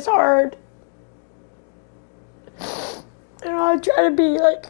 is hard. I try to be like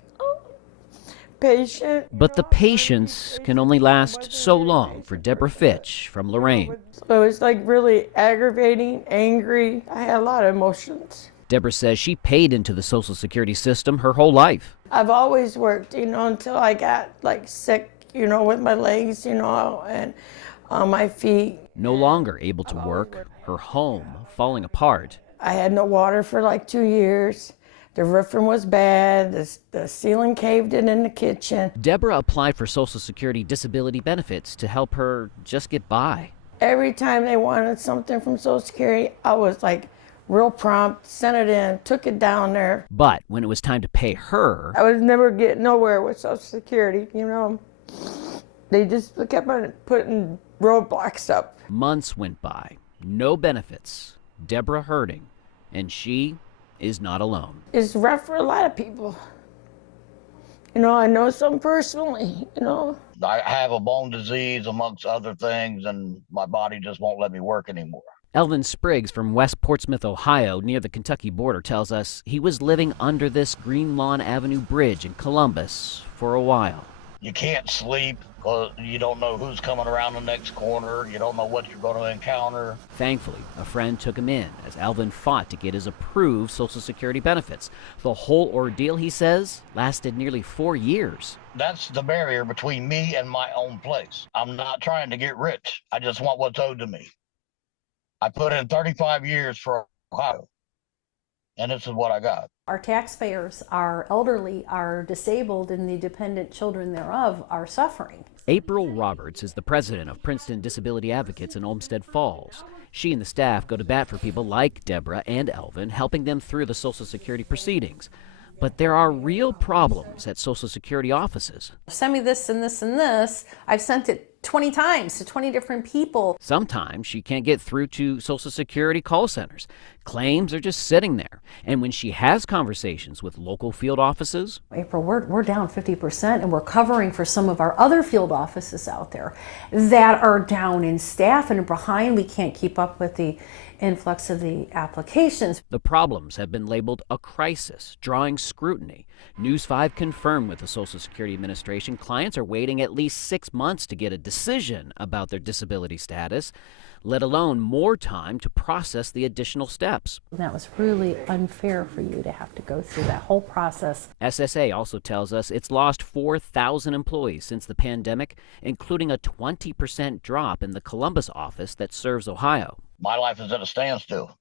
patient. But the patience can only last so long for Deborah Fitch from Lorain. So it was like really aggravating, angry. I had a lot of emotions. Deborah says she paid into the Social Security system her whole life. I've always worked, until I got like sick, with my legs, and on my feet. No longer able to work, her home falling apart. I had no water for like 2 years. The roofing was bad. The ceiling caved in the kitchen. Deborah applied for Social Security disability benefits to help her just get by. Every time they wanted something from Social Security, I was like real prompt, sent it in, took it down there. But when it was time to pay her, I was never getting nowhere with Social Security, They just kept on putting roadblocks up. Months went by, no benefits, Deborah hurting, and she is not alone. It's rough for a lot of people. I know some personally, I have a bone disease amongst other things, and my body just won't let me work anymore. Elvin Spriggs from West Portsmouth, Ohio, near the Kentucky border, tells us he was living under this Green Lawn Avenue bridge in Columbus for a while. You can't sleep because you don't know who's coming around the next corner. You don't know what you're going to encounter. Thankfully, a friend took him in as Elvin fought to get his approved Social Security benefits. The whole ordeal, he says, lasted nearly 4 years. That's the barrier between me and my own place. I'm not trying to get rich. I just want what's owed to me. I put in 35 years for Ohio, and this is what I got. Our taxpayers, our elderly, our disabled, and the dependent children thereof are suffering. April Roberts is the president of Princeton Disability Advocates in Olmsted Falls. She and the staff go to bat for people like Deborah and Elvin, helping them through the Social Security proceedings. But there are real problems at Social Security offices. Send me this and this and this. I've sent it 20 times to 20 different people. Sometimes she can't get through to Social Security call centers. Claims are just sitting there. And when she has conversations with local field offices, April, we're down 50%, and we're covering for some of our other field offices out there that are down in staff and behind. We can't keep up with the influx of the applications. the problems have been labeled a crisis, drawing scrutiny. News 5 confirmed with the Social Security Administration clients are waiting at least 6 months to get a decision about their disability status, let alone more time to process the additional steps. That was really unfair for you to have to go through that whole process. SSA also tells us it's lost 4,000 employees since the pandemic, including a 20% drop in the Columbus office that serves Ohio. My life is at a standstill.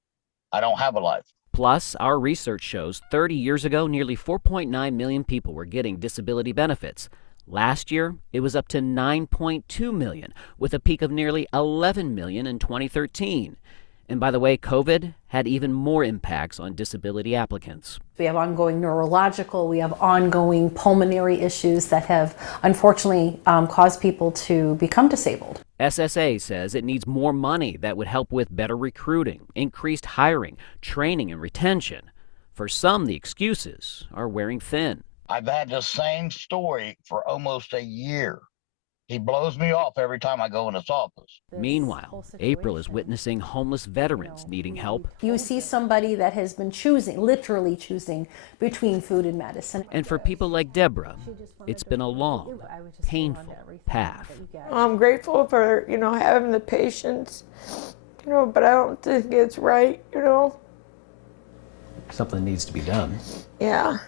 I don't have a life. Plus, our research shows 30 years ago, nearly 4.9 million people were getting disability benefits. Last year, it was up to 9.2 million, with a peak of nearly 11 million in 2013. And by the way, COVID had even more impacts on disability applicants. We have ongoing neurological, we have ongoing pulmonary issues that have unfortunately caused people to become disabled. SSA says it needs more money that would help with better recruiting, increased hiring, training, and retention. For some, the excuses are wearing thin. I've had the same story for almost a year. He blows me off every time I go in his office. Meanwhile, April is witnessing homeless veterans needing help. You see somebody that has been literally choosing between food and medicine. And for people like Deborah, it's been a long, painful path. I'm grateful for, having the patience, but I don't think it's right, Something needs to be done. Yeah.